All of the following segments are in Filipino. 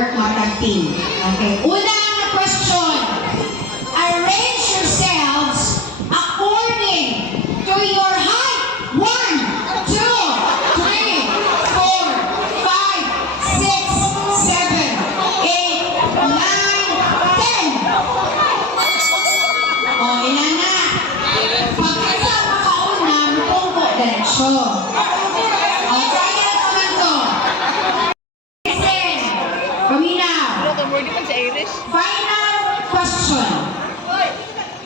work matag-team. Okay. Unang question. Arrange yourselves according to your height. 1, 2, 3, 4, 5, 6, 7, 8, 9, 10. O, ilan na? Pagkasama kauna, mupungo diretsyo. O, try na naman to. Listen. Paminaw. Final question.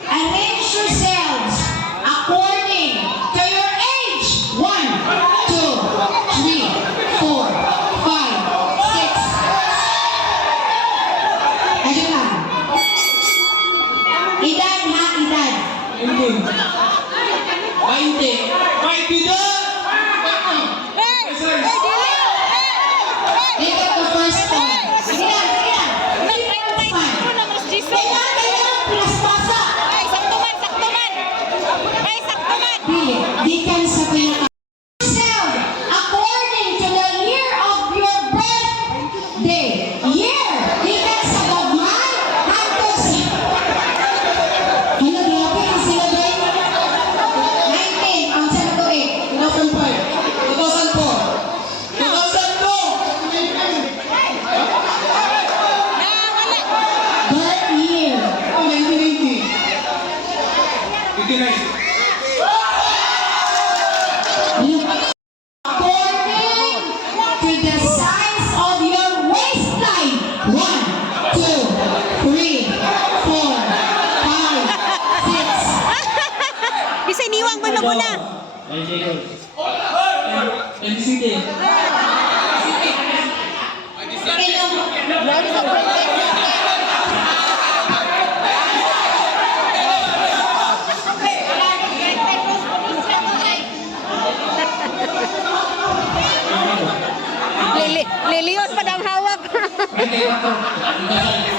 Arrange yourselves according to your age. 1, 2, 3, 4, 5, 6. Ayun lang. Edad ha, edad. 20. 20 doon! Look at the first point. Sige lang, sige lang. Kailangan pinaspasa. Di kan sa pinaka. Yourself according to the year of your birthday. Year. Di kan sa gagmay. Hangtod sa... Ano, grabe ang sila doy? 19. Ang sa to eh. 2004. 2002. Birth year. 1990. 89. According to the size of your waistline. 1, 2, 3, 4, 5, 6. Bisa iniwang mo na muna. NCT. Liliot pa daw hawak. 24.